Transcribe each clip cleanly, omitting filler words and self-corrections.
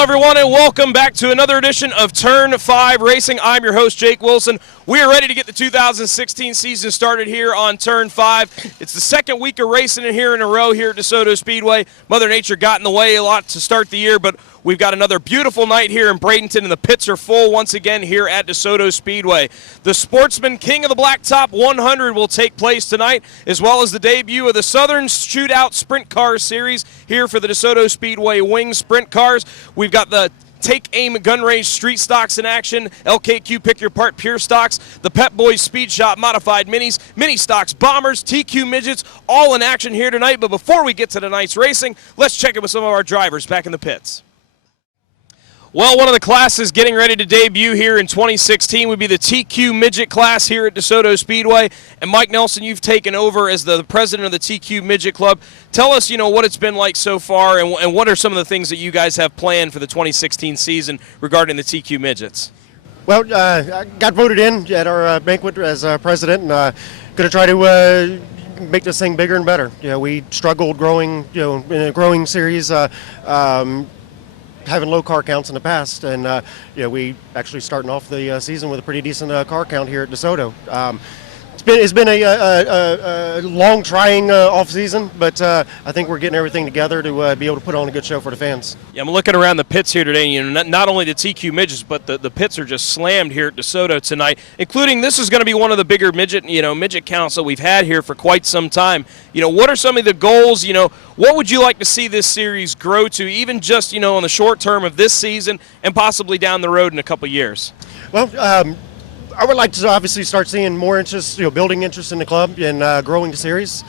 Hello, everyone, and welcome back to another edition of Turn 5 Racing. I'm your host, Jake Wilson. We are ready to get the 2016 season started here on Turn 5. It's the second week of racing here in a row here at Desoto Speedway. Mother Nature got in the way a lot to start the year, but we've got another beautiful night here in Bradenton, and the pits are full once again here at Desoto Speedway. The Sportsman King of the Blacktop 100 will take place tonight, as well as the debut of the Southern Shootout Sprint Car Series here for the Desoto Speedway Wing Sprint Cars. We've got the Take Aim Gun Range Street Stocks in action, LKQ Pick Your Part Pure Stocks, the Pep Boys Speed Shop Modified Minis, Mini Stocks, Bombers, TQ Midgets, all in action here tonight. But before we get to tonight's racing, let's check in with some of our drivers back in the pits. Well, one of the classes getting ready to debut here in 2016 would be the TQ Midget class here at Desoto Speedway. And Mike Nelson, you've taken over as the president of the TQ Midget Club. Tell us, what it's been like so far, and what are some of the things that you guys have planned for the 2016 season regarding the TQ Midgets? Well, I got voted in at our banquet as president, and going to try to make this thing bigger and better. We struggled growing, in a growing series. Having low car counts in the past, and we actually starting off the season with a pretty decent car count here at DeSoto. It's been a long trying off season, but I think we're getting everything together to be able to put on a good show for the fans. Yeah, I'm looking around the pits here today. Not only the TQ midgets, but the pits are just slammed here at DeSoto tonight. Including, this is going to be one of the bigger midget counts that we've had here for quite some time. What are some of the goals? What would you like to see this series grow to, even just in the short term of this season and possibly down the road in a couple years? Well, I would like to obviously start seeing more interest, building interest in the club and growing the series.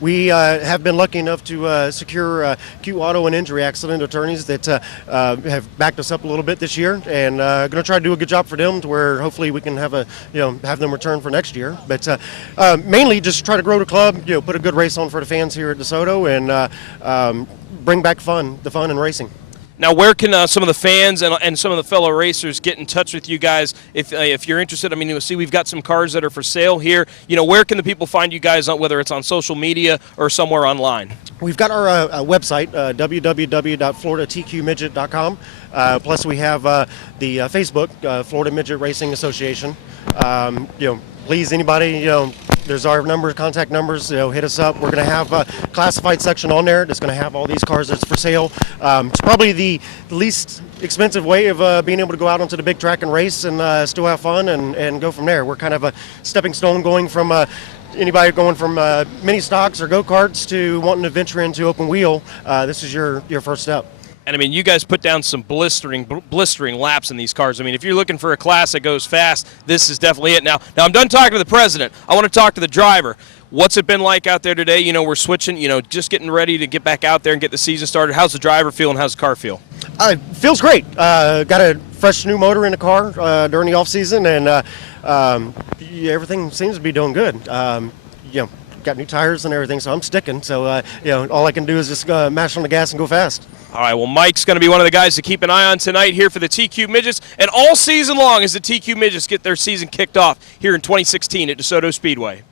We have been lucky enough to secure Q Auto and Injury Accident attorneys that have backed us up a little bit this year, and going to try to do a good job for them to where hopefully we can have have them return for next year. But mainly just try to grow the club, put a good race on for the fans here at DeSoto, and bring back the fun in racing. Now, where can some of the fans and some of the fellow racers get in touch with you guys if you're interested? You'll see we've got some cars that are for sale here. Where can the people find you guys, whether it's on social media or somewhere online? We've got our website, www.floridatqmidget.com. Plus, we have the Facebook, Florida Midget Racing Association. Please, anybody, there's our contact numbers, hit us up. We're going to have a classified section on there that's going to have all these cars that's for sale. It's probably the least expensive way of being able to go out onto the big track and race and still have fun and go from there. We're kind of a stepping stone going from anybody going from mini stocks or go-karts to wanting to venture into open wheel. This is your first step. And you guys put down some blistering laps in these cars. If you're looking for a class that goes fast, this is definitely it. Now I'm done talking to the president. I want to talk to the driver. What's it been like out there today? We're switching, just getting ready to get back out there and get the season started. How's the driver feel and how's the car feel? Feels great. Got a fresh new motor in the car during the off season, and everything seems to be doing good. Got new tires and everything, so I'm sticking. So, all I can do is just mash on the gas and go fast. All right, well, Mike's going to be one of the guys to keep an eye on tonight here for the TQ Midgets, and all season long as the TQ Midgets get their season kicked off here in 2016 at DeSoto Speedway.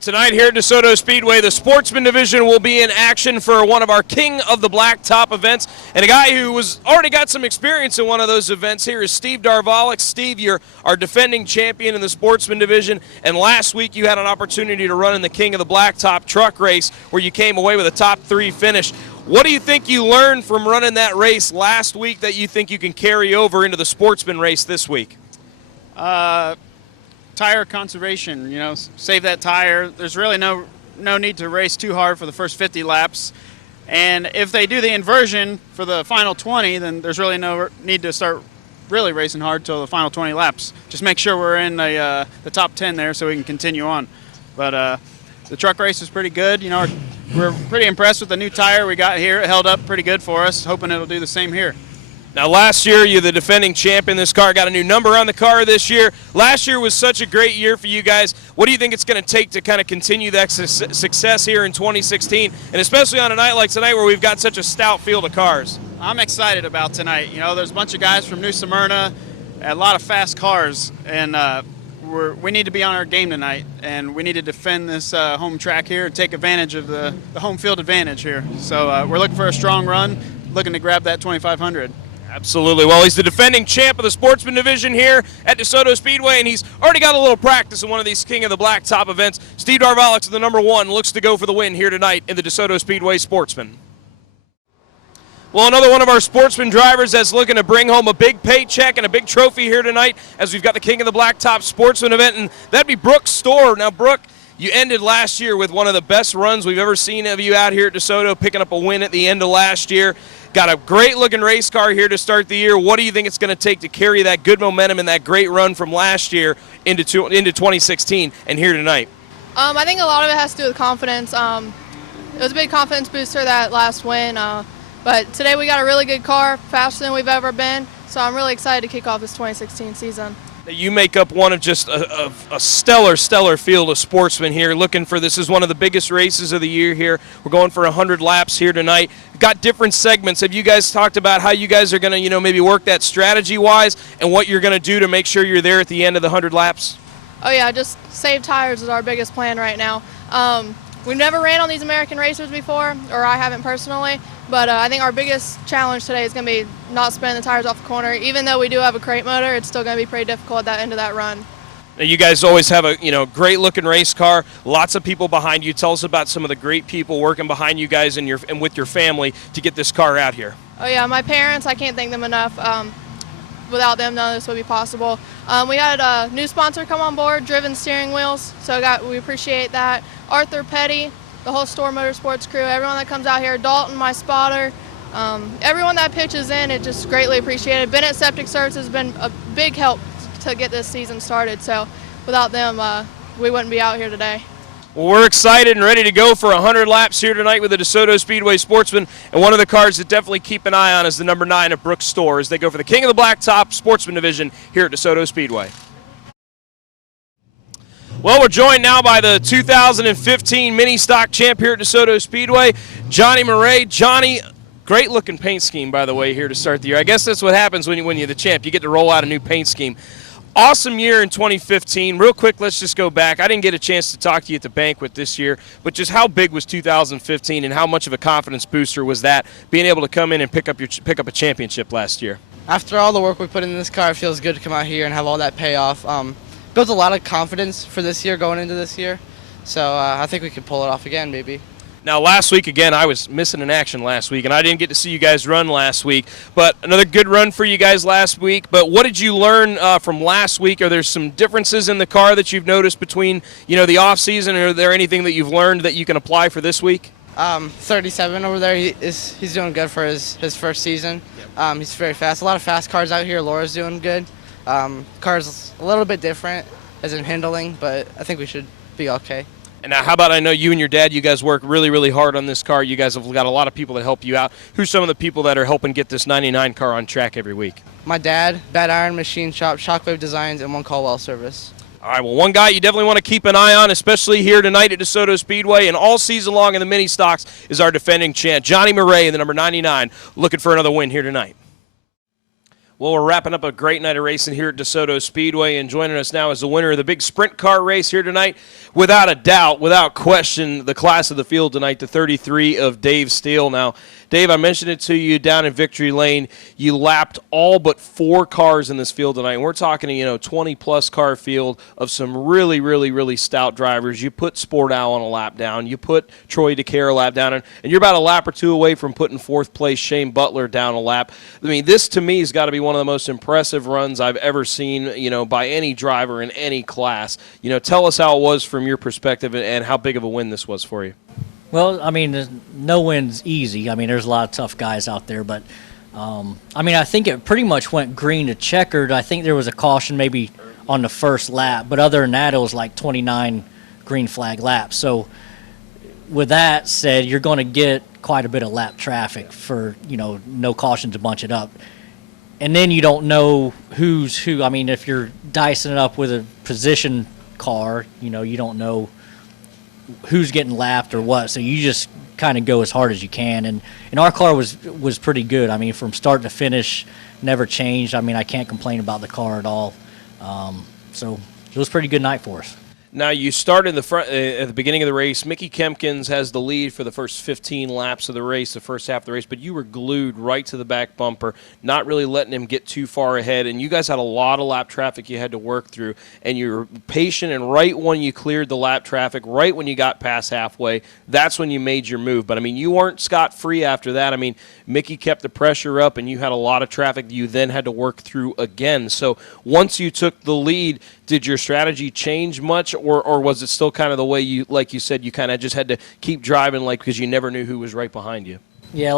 Tonight here at DeSoto Speedway, the Sportsman Division will be in action for one of our King of the Blacktop events. And a guy who was already got some experience in one of those events here is Steve Darvalik. Steve, you're our defending champion in the Sportsman Division. And last week you had an opportunity to run in the King of the Blacktop truck race where you came away with a top 3 finish. What do you think you learned from running that race last week that you think you can carry over into the Sportsman race this week? Tire conservation, save that tire. There's really no need to race too hard for the first 50 laps. And if they do the inversion for the final 20, then there's really no need to start really racing hard till the final 20 laps. Just make sure we're in the top 10 there so we can continue on. But the truck race is pretty good. We're pretty impressed with the new tire we got here. It held up pretty good for us. Hoping it'll do the same here. Now, last year, you're the defending champion. This car got a new number on the car this year. Last year was such a great year for you guys. What do you think it's going to take to kind of continue that success here in 2016, and especially on a night like tonight where we've got such a stout field of cars? I'm excited about tonight. There's a bunch of guys from New Smyrna, a lot of fast cars, and we need to be on our game tonight, and we need to defend this home track here and take advantage of the home field advantage here. So we're looking for a strong run. looking to grab that 2,500. Absolutely. Well, he's the defending champ of the sportsman division here at Desoto Speedway, and he's already got a little practice in one of these King of the Blacktop events. Steve Darvalix, the number 1, looks to go for the win here tonight in the Desoto Speedway Sportsman. Well, another one of our sportsman drivers that's looking to bring home a big paycheck and a big trophy here tonight, as we've got the King of the Blacktop Sportsman event, and that'd be Brooke Storr. Now, Brooke, you ended last year with one of the best runs we've ever seen of you out here at DeSoto, picking up a win at the end of last year. Got a great-looking race car here to start the year. What do you think it's going to take to carry that good momentum and that great run from last year into 2016 and here tonight? I think a lot of it has to do with confidence. It was a big confidence booster, that last win. But today we got a really good car, faster than we've ever been. So I'm really excited to kick off this 2016 season. You make up one of just a stellar field of sportsmen here. Looking for, this is one of the biggest races of the year here. We're going for 100 laps here tonight. Got different segments. Have you guys talked about how you guys are going to, maybe work that strategy-wise and what you're going to do to make sure you're there at the end of the 100 laps? Oh yeah, just save tires is our biggest plan right now. We've never ran on these American racers before, or I haven't personally, but I think our biggest challenge today is going to be not spinning the tires off the corner. Even though we do have a crate motor, it's still going to be pretty difficult at that end of that run. Now, you guys always have a great looking race car, lots of people behind you. Tell us about some of the great people working behind you guys and with your family to get this car out here. Oh yeah, my parents, I can't thank them enough. Without them, none of this would be possible. We had a new sponsor come on board, Driven Steering Wheels, so we appreciate that. Arthur Petty, the whole Store Motorsports crew, everyone that comes out here, Dalton, my spotter, everyone that pitches in, it just greatly appreciated. Bennett Septic Service has been a big help to get this season started, so without them, we wouldn't be out here today. Well, we're excited and ready to go for 100 laps here tonight with the DeSoto Speedway Sportsman, and one of the cars to definitely keep an eye on is the number 9 of Brooke Storr as they go for the King of the Blacktop Sportsman Division here at DeSoto Speedway. Well, we're joined now by the 2015 mini stock champ here at DeSoto Speedway, Johnny Marais. Johnny, great looking paint scheme, by the way, here to start the year. I guess that's what happens when you're the champ. You get to roll out a new paint scheme. Awesome year in 2015. Real quick, let's just go back. I didn't get a chance to talk to you at the banquet this year, but just how big was 2015 and how much of a confidence booster was that, being able to come in and pick up a championship last year? After all the work we put in this car, it feels good to come out here and have all that payoff. Built a lot of confidence for this year going into this year, so I think we could pull it off again, maybe. Now, last week, again, I was missing in action last week, and I didn't get to see you guys run last week. But another good run for you guys last week. But what did you learn from last week? Are there some differences in the car that you've noticed between, the off-season? Or are there anything that you've learned that you can apply for this week? 37 over there, he's doing good for his first season. He's very fast. A lot of fast cars out here. Laura's doing good. Car's a little bit different as in handling, but I think we should be okay. And now, how about, I know you and your dad, you guys work really, really hard on this car. You guys have got a lot of people that help you out. Who's some of the people that are helping get this 99 car on track every week? My dad, Bad Iron Machine Shop, Shockwave Designs, and One Caldwell Service. All right, well, one guy you definitely want to keep an eye on, especially here tonight at DeSoto Speedway and all season long in the mini stocks, is our defending champ, Johnny Marais, in the number 99, looking for another win here tonight. Well, we're wrapping up a great night of racing here at DeSoto Speedway, and joining us now is the winner of the big sprint car race here tonight. Without a doubt, without question, the class of the field tonight, the 33 of Dave Steele. Now, Dave, I mentioned it to you down in Victory Lane. You lapped all but 4 cars in this field tonight, and we're talking, 20-plus car field of some really, really, really stout drivers. You put Sport Al on a lap down. You put Troy DeCare a lap down, and you're about a lap or two away from putting 4th place Shane Butler down a lap. I mean, this to me has got to be one of the most impressive runs I've ever seen, by any driver in any class. Tell us how it was from your perspective and how big of a win this was for you. Well, I mean, no win's easy. I mean, there's a lot of tough guys out there, but I think it pretty much went green to checkered. I think there was a caution maybe on the first lap, but other than that, it was like 29 green flag laps. So with that said, you're going to get quite a bit of lap traffic for, no caution to bunch it up. And then you don't know who's who. I mean, if you're dicing it up with a position car, you don't know who's getting lapped or what. So you just kind of go as hard as you can. And our car was pretty good. I mean, from start to finish, never changed. I mean, I can't complain about the car at all. So it was a pretty good night for us. Now, you start in the front at the beginning of the race. Mickey Kempkins has the lead for the first 15 laps of the race, the first half of the race, but you were glued right to the back bumper, not really letting him get too far ahead. And you guys had a lot of lap traffic you had to work through, and you were patient. And right when you cleared the lap traffic, right when you got past halfway, that's when you made your move. But, I mean, you weren't scot-free after that. I mean, Mickey kept the pressure up, and you had a lot of traffic that you then had to work through again. So once you took the lead, did your strategy change much, or was it still kind of the way you, like you said, you kind of just had to keep driving, like, because you never knew who was right behind you? Yeah,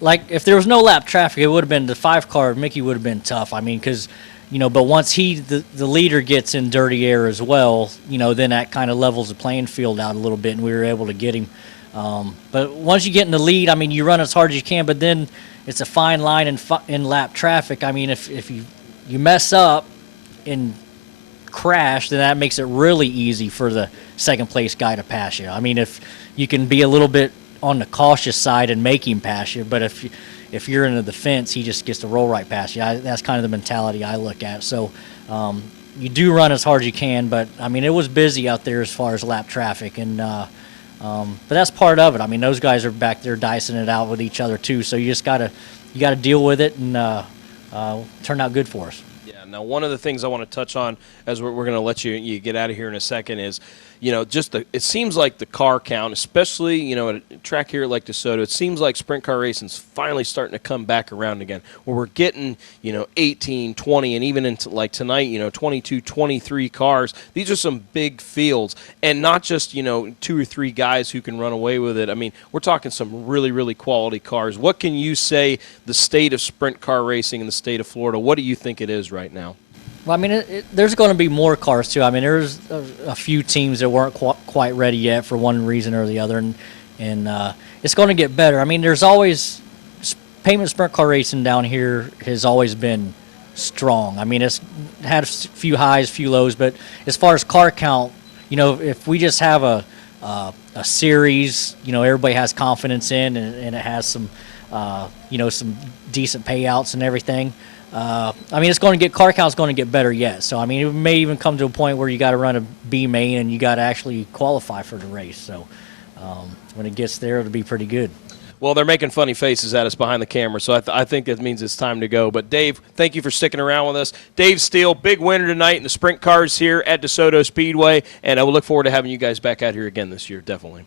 like if there was no lap traffic, it would have been the 5 car. Mickey would have been tough. I mean, because but once the leader gets in dirty air as well, then that kind of levels the playing field out a little bit, and we were able to get him. But once you get in the lead, I mean, you run as hard as you can, but then it's a fine line in lap traffic. I mean, if you mess up and crash, then that makes it really easy for the second place guy to pass you. I mean, if you can be a little bit on the cautious side and make him pass you, but if you're into the fence, he just gets to roll right past you. That's kind of the mentality I look at. So you do run as hard as you can, but I mean, it was busy out there as far as lap traffic, and but that's part of it. I mean, those guys are back there dicing it out with each other too. So you just gotta deal with it, and turn out good for us. Now, one of the things I want to touch on, as we're going to let you get out of here in a second, is, just it seems like the car count, especially, at a track here like DeSoto, it seems like sprint car racing's finally starting to come back around again, where we're getting, 18, 20, and even into like tonight, 22, 23 cars. These are some big fields, and not just, 2 or 3 guys who can run away with it. I mean, we're talking some really, really quality cars. What can you say the state of sprint car racing in the state of Florida, what do you think it is right now? Well, I mean, there's going to be more cars, too. I mean, there's a few teams that weren't quite ready yet for one reason or the other, and it's going to get better. I mean, there's always – pavement sprint car racing down here has always been strong. I mean, it's had a few highs, few lows, but as far as car count, if we just have a series, everybody has confidence in, and it has some, some decent payouts and everything – I mean, car count's going to get better yet. So, I mean, it may even come to a point where you got to run a B main and you got to actually qualify for the race. So, when it gets there, it'll be pretty good. Well, they're making funny faces at us behind the camera, so I think that means it's time to go. But, Dave, thank you for sticking around with us. Dave Steele, big winner tonight in the sprint cars here at DeSoto Speedway, and I will look forward to having you guys back out here again this year, definitely.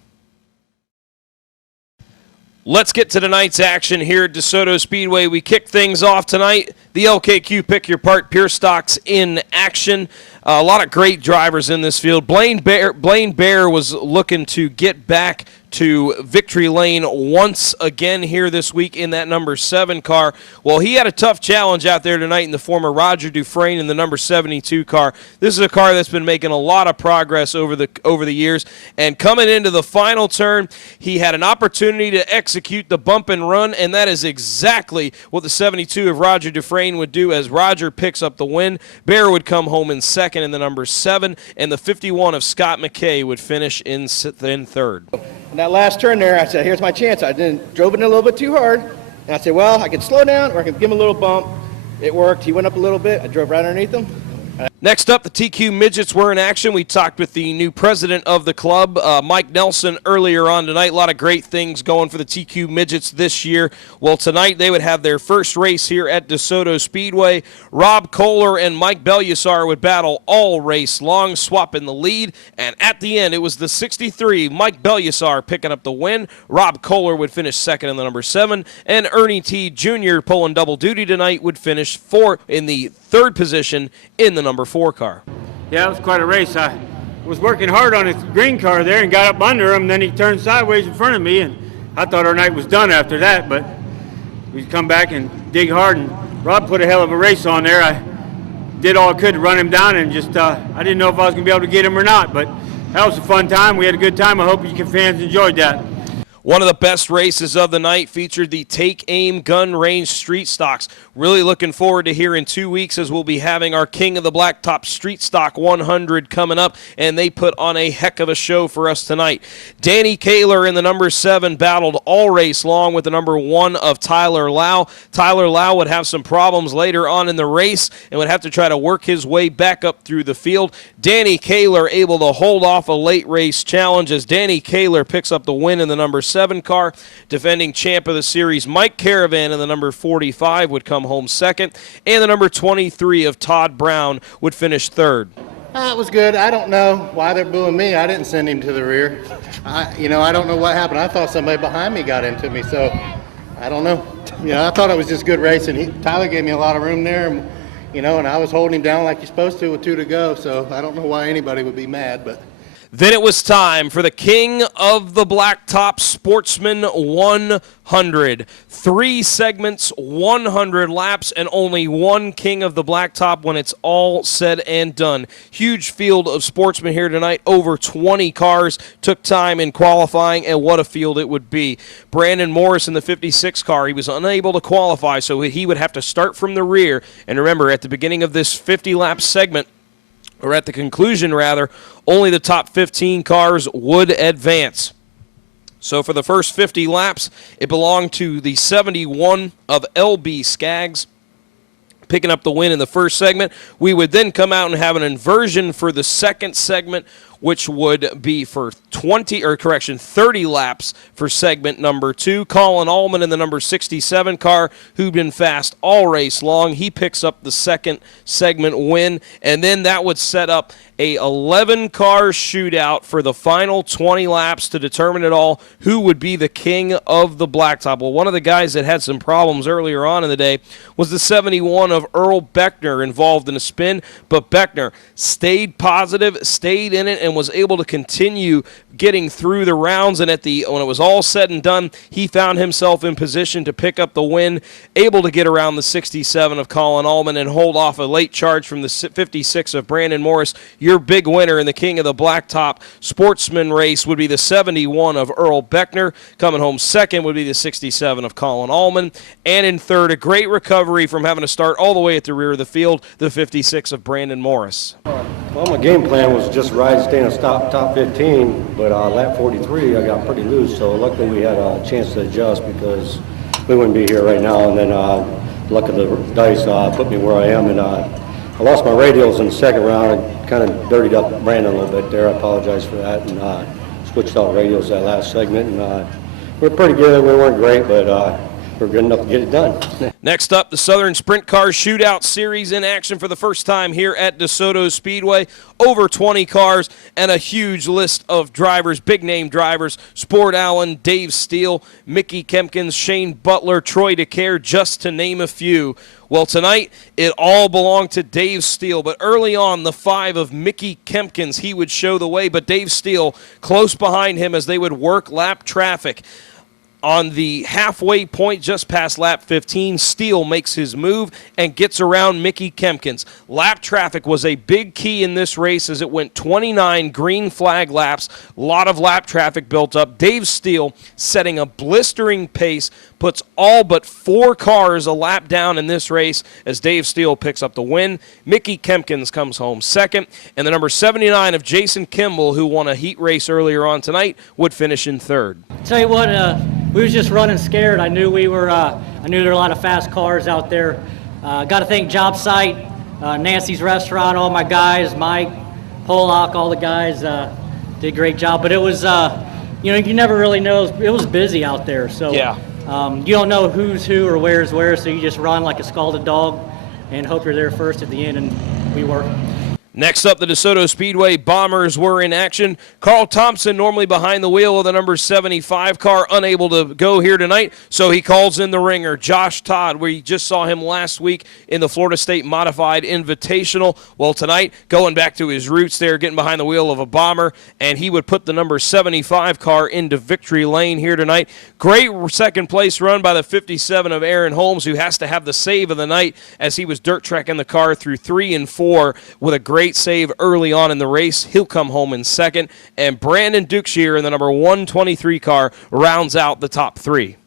Let's get to tonight's action here at DeSoto Speedway. We kick things off tonight. The LKQ Pick Your Part Pure Stocks in action. A lot of great drivers in this field. Blaine Bear was looking to get back to victory lane once again here this week in that number 7 car. Well, he had a tough challenge out there tonight in the form of Roger Dufresne in the number 72 car. This is a car that's been making a lot of progress over the years, and coming into the final turn, he had an opportunity to execute the bump and run, and that is exactly what the 72 of Roger Dufresne would do as Roger picks up the win. Bear would come home in second in the number 7, and the 51 of Scott McKay would finish in third. In that last turn there, I said, here's my chance. I drove it a little bit too hard. And I said, well, I can slow down or I can give him a little bump. It worked. He went up a little bit. I drove right underneath him. Next up, the TQ Midgets were in action. We talked with the new president of the club, Mike Nelson, earlier on tonight. A lot of great things going for the TQ Midgets this year. Well, tonight they would have their first race here at DeSoto Speedway. Rob Kohler and Mike Belusar would battle all race long, swapping the lead. And at the end, it was the 63, Mike Belusar, picking up the win. Rob Kohler would finish second in the number 7. And Ernie T. Jr., pulling double duty tonight, would finish in the third position in the number 4 car. Yeah, it was quite a race. I was working hard on his green car there and got up under him, then he turned sideways in front of me, and I thought our night was done after that, but we come back and dig hard, and Rob put a hell of a race on there. I did all I could to run him down, and just I didn't know if I was going to be able to get him or not, but that was a fun time. We had a good time. I hope you fans enjoyed that. One of the best races of the night featured the Take Aim Gun Range Street Stocks. Really looking forward to here in 2 weeks as we'll be having our King of the Blacktop Street Stock 100 coming up, and they put on a heck of a show for us tonight. Danny Kaler in the number 7 battled all race long with the number 1 of Tyler Lau. Tyler Lau would have some problems later on in the race and would have to try to work his way back up through the field. Danny Kaler able to hold off a late race challenge as Danny Kaler picks up the win in the number 7 car. Defending champ of the series, Mike Caravan in the number 45 would come home second, and the number 23 of Todd Brown would finish third. It was good. I don't know why they're booing me. I didn't send him to the rear. I don't know what happened. I thought somebody behind me got into me, so I don't know. I thought it was just good racing. Tyler gave me a lot of room there, and I was holding him down like you're supposed to with 2 to go, so I don't know why anybody would be mad, but... Then it was time for the King of the Blacktop Sportsman 100. 3 segments, 100 laps, and only one King of the Blacktop when it's all said and done. Huge field of sportsmen here tonight. Over 20 cars took time in qualifying, and what a field it would be. Brandon Morris in the 56 car, he was unable to qualify, so he would have to start from the rear. And remember, at the beginning of this 50-lap segment, or at the conclusion rather, only the top 15 cars would advance. So for the first 50 laps, it belonged to the 71 of LB Skaggs, picking up the win in the first segment. We would then come out and have an inversion for the second segment, which would be for 30 laps for segment number 2. Colin Allman in the number 67 car, who'd been fast all race long. He picks up the second segment win, and then that would set up a 11-car shootout for the final 20 laps to determine it all, who would be the King of the Blacktop. Well, one of the guys that had some problems earlier on in the day was the 71 of Earl Beckner, involved in a spin, but Beckner stayed positive, stayed in it, and was able to continue getting through the rounds, and when it was all said and done, he found himself in position to pick up the win, able to get around the 67 of Colin Allman and hold off a late charge from the 56 of Brandon Morris. Your big winner in the King of the Blacktop Sportsman race would be the 71 of Earl Beckner. Coming home second would be the 67 of Colin Allman, and in third, a great recovery from having to start all the way at the rear of the field, the 56 of Brandon Morris. Well, my game plan was just ride, stay in a top 15, but lap 43 I got pretty loose, so luckily we had a chance to adjust because we wouldn't be here right now, and then luck of the dice put me where I am, and I lost my radials in the second round. I kind of dirtied up Brandon a little bit there. I apologize for that, and switched out radials that last segment, and we're pretty good. We weren't great, but we're good enough to get it done. Next up, the Southern Sprint Car Shootout Series in action for the first time here at Desoto Speedway. Over 20 cars and a huge list of drivers, big-name drivers: Sport Allen, Dave Steele, Mickey Kempkins, Shane Butler, Troy DeCare, just to name a few. Well, tonight, it all belonged to Dave Steele, but early on, the 5 of Mickey Kempkins, he would show the way, but Dave Steele close behind him as they would work lap traffic. On the halfway point, just past lap 15, Steele makes his move and gets around Mickey Kempkins. Lap traffic was a big key in this race as it went 29 green flag laps. A lot of lap traffic built up. Dave Steele, setting a blistering pace, puts all but 4 cars a lap down in this race as Dave Steele picks up the win. Mickey Kempkins comes home second, and the number 79 of Jason Kimball, who won a heat race earlier on tonight, would finish in third. Tell you what, we was just running scared. I knew there were a lot of fast cars out there. Got to thank Job Site, Nancy's Restaurant, all my guys, Mike, Pollock, all the guys did a great job. But it was, you never really know. It was busy out there, so yeah. You don't know who's who or where's where, so you just run like a scalded dog and hope you're there first at the end, and we were. Next up, the DeSoto Speedway Bombers were in action. Carl Thompson, normally behind the wheel of the number 75 car, unable to go here tonight, so he calls in the ringer. Josh Todd, we just saw him last week in the Florida State Modified Invitational. Well, tonight, going back to his roots there, getting behind the wheel of a Bomber, and he would put the number 75 car into victory lane here tonight. Great second place run by the 57 of Aaron Holmes, who has to have the save of the night as he was dirt trekking the car through 3 and 4 with a great great save early on in the race. He'll come home in second. And Brandon Dukeshire in the number 123 car rounds out the top three.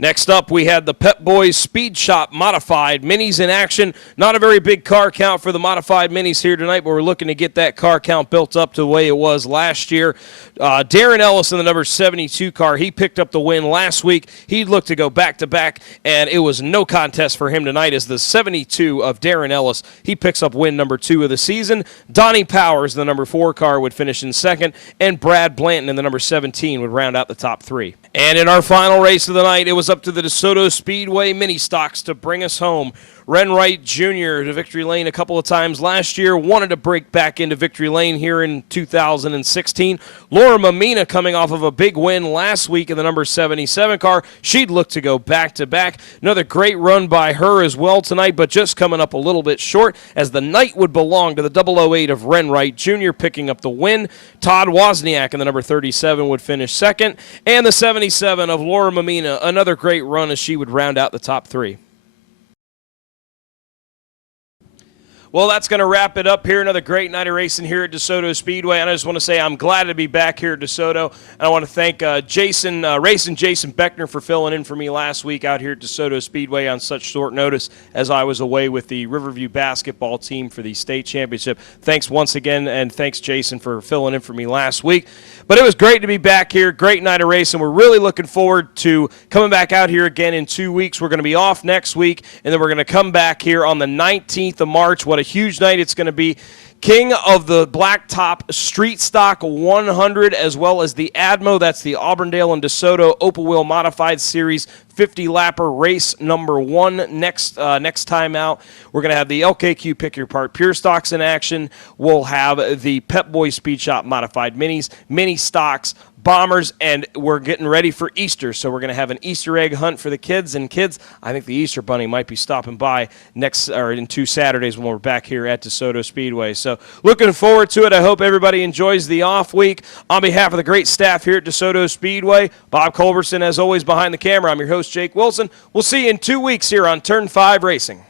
Next up, we had the Pep Boys Speed Shop Modified Minis in action. Not a very big car count for the Modified Minis here tonight, but we're looking to get that car count built up to the way it was last year. Darren Ellis in the number 72 car, he picked up the win last week. He looked to go back-to-back, and it was no contest for him tonight as the 72 of Darren Ellis, he picks up win number 2 of the season. Donnie Powers, the number 4 car, would finish in second, and Brad Blanton in the number 17 would round out the top 3. And in our final race of the night, it was up to the Desoto Speedway mini stocks to bring us home. Ren Wright Jr. to victory lane a couple of times last year, wanted to break back into victory lane here in 2016. Laura Mamina coming off of a big win last week in the number 77 car. She'd look to go back-to-back. Another great run by her as well tonight, but just coming up a little bit short as the night would belong to the 008 of Ren Wright Jr. picking up the win. Todd Wozniak in the number 37 would finish second, and the 77 of Laura Mamina, another great run as she would round out the top 3. Well, that's going to wrap it up here. Another great night of racing here at Desoto Speedway. And I just want to say I'm glad to be back here at DeSoto. And I want to thank Jason Beckner for filling in for me last week out here at DeSoto Speedway on such short notice as I was away with the Riverview basketball team for the state championship. Thanks once again, and thanks, Jason, for filling in for me last week. But it was great to be back here. Great night of racing. We're really looking forward to coming back out here again in 2 weeks. We're going to be off next week, and then we're going to come back here on the 19th of March. What a huge night it's going to be. King of the Blacktop Street Stock 100, as well as the ADMO. That's the Auburndale and DeSoto Open Wheel Modified Series 50-lapper race number 1 next time out. We're going to have the LKQ Pick Your Part Pure Stocks in action. We'll have the Pep Boys Speed Shop Modified Minis, Mini Stocks, Bombers, and we're getting ready for Easter, so we're going to have an Easter egg hunt for the kids. And kids, I think the Easter Bunny might be stopping by in 2 Saturdays when we're back here at DeSoto Speedway. So looking forward to it. I hope everybody enjoys the off week. On behalf of the great staff here at DeSoto Speedway, Bob Culberson, as always, behind the camera. I'm your host, Jake Wilson. We'll see you in 2 weeks here on Turn 5 Racing.